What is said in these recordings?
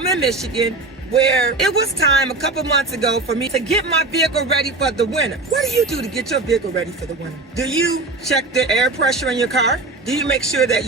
I'm in Michigan, where it was time a couple months ago for me to get my vehicle ready for the winter. What do you do to get your vehicle ready for the winter? Do you check the air pressure in your car? Do you make sure that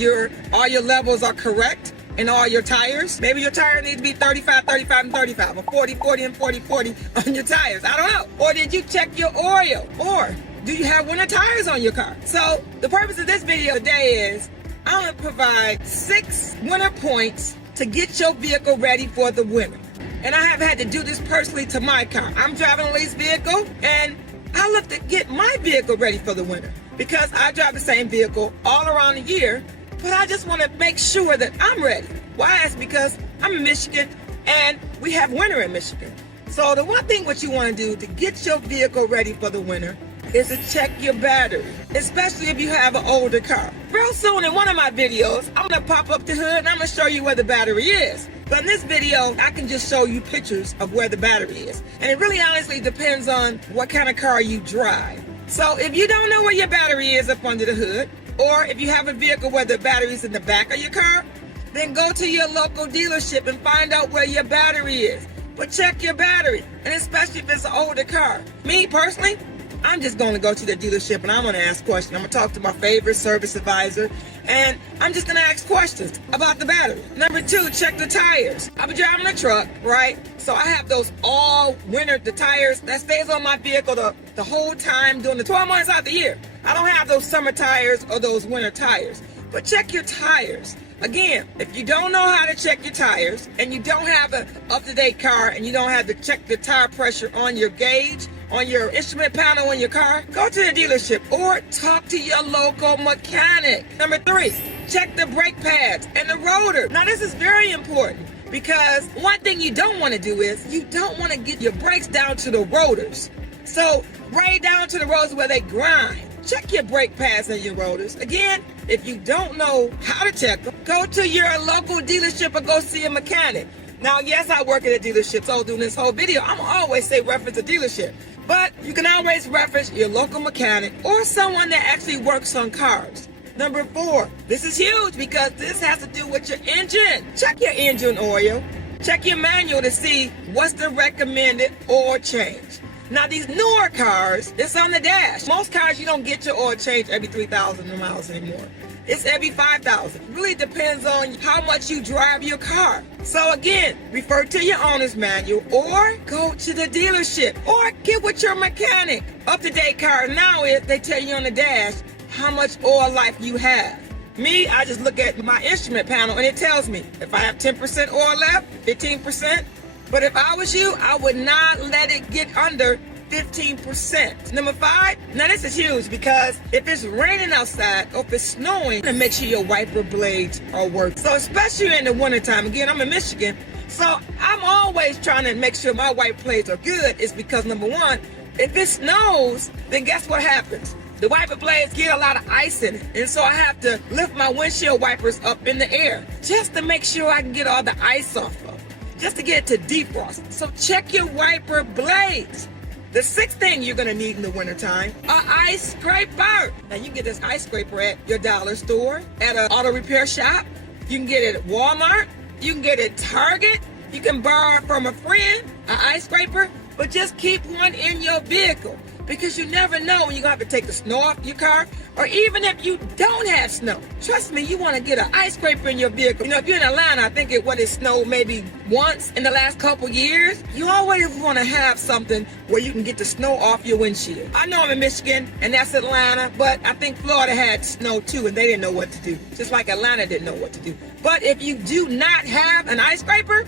all your levels are correct in all your tires? Maybe your tires need to be 35, 35, and 35, or 40, 40, and 40, 40 on your tires. I don't know. Or did you check your oil? Or do you have winter tires on your car? So the purpose of this video today is I'm going to provide 6 winter points to get your vehicle ready for the winter. And I have had to do this personally to my car. I'm driving a lease vehicle, and I look to get my vehicle ready for the winter because I drive the same vehicle all around the year, but I just want to make sure that I'm ready. Why? It's because I'm in Michigan, and we have winter in Michigan. So the one thing what you want to do to get your vehicle ready for the winter is to check your battery, especially if you have an older car. Real soon in one of my videos, I'm gonna pop up the hood and I'm gonna show you where the battery is. But in this video, I can just show you pictures of where the battery is. And it really honestly depends on what kind of car you drive. So if you don't know where your battery is up under the hood, or if you have a vehicle where the battery's in the back of your car, then go to your local dealership and find out where your battery is. But check your battery, and especially if it's an older car. Me personally, I'm just going to go to the dealership and I'm going to ask questions. I'm going to talk to my favorite service advisor, and I'm just going to ask questions about the battery. Number 2, check the tires. I've been driving a truck, right? So I have those all winter, the tires that stays on my vehicle the whole time during the 12 months out of the year. I don't have those summer tires or those winter tires. But check your tires. Again, if you don't know how to check your tires and you don't have an up-to-date car and you don't have to check the tire pressure on your gauge, on your instrument panel in your car, go to the dealership or talk to your local mechanic. Number 3, check the brake pads and the rotor. Now this is very important because one thing you don't want to do is you don't want to get your brakes down to the rotors. So right down to the rotors where they grind. Check your brake pads and your rotors. Again, if you don't know how to check them, go to your local dealership or go see a mechanic. Now, yes, I work at a dealership, so during this whole video, I'm always say reference a dealership. But you can always reference your local mechanic or someone that actually works on cars. Number 4, this is huge because this has to do with your engine. Check your engine oil. Check your manual to see what's the recommended oil change. Now these newer cars, it's on the dash. Most cars you don't get your oil change every 3,000 miles anymore. It's every 5,000. It really depends on how much you drive your car. So again, refer to your owner's manual or go to the dealership or get with your mechanic. Up-to-date car now is they tell you on the dash how much oil life you have. Me, I just look at my instrument panel and it tells me if I have 10% oil left, 15%. But if I was you, I would not let it get under 15%. Number 5, now this is huge because if it's raining outside or if it's snowing, then make sure your wiper blades are working. So especially in the wintertime, again, I'm in Michigan, so I'm always trying to make sure my wiper blades are good. It's because number 1, if it snows, then guess what happens? The wiper blades get a lot of ice in it. And so I have to lift my windshield wipers up in the air just to make sure I can get all the ice off of them, just to get it to defrost. So check your wiper blades. The 6th thing you're gonna need in the wintertime, an ice scraper. Now you can get this ice scraper at your dollar store, at an auto repair shop. You can get it at Walmart. You can get it at Target. You can borrow it from a friend, an ice scraper, but just keep one in your vehicle because you never know when you're gonna have to take the snow off your car, or even if you don't have snow. Trust me, you wanna get an ice scraper in your vehicle. You know, if you're in Atlanta, I think it snowed maybe once in the last couple years. You always wanna have something where you can get the snow off your windshield. I know I'm in Michigan, and that's Atlanta, but I think Florida had snow too, and they didn't know what to do. Just like Atlanta didn't know what to do. But if you do not have an ice scraper,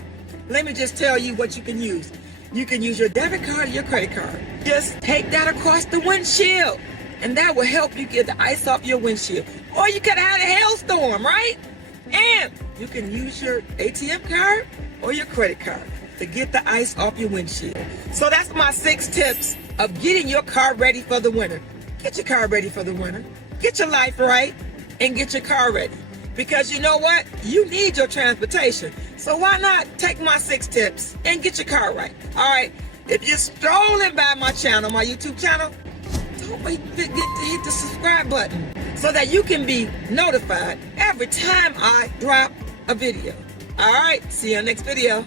let me just tell you what you can use. You can use your debit card or your credit card. Just take that across the windshield, and that will help you get the ice off your windshield. Or you could have had a hailstorm, right? And you can use your ATM card or your credit card to get the ice off your windshield. So that's my 6 tips of getting your car ready for the winter. Get your car ready for the winter. Get your life right and get your car ready. Because you know what? You need your transportation. So why not take my 6 tips and get your car right? All right, if you're strolling by my channel, my YouTube channel, don't forget to hit the subscribe button so that you can be notified every time I drop a video. All right, see you in the next video.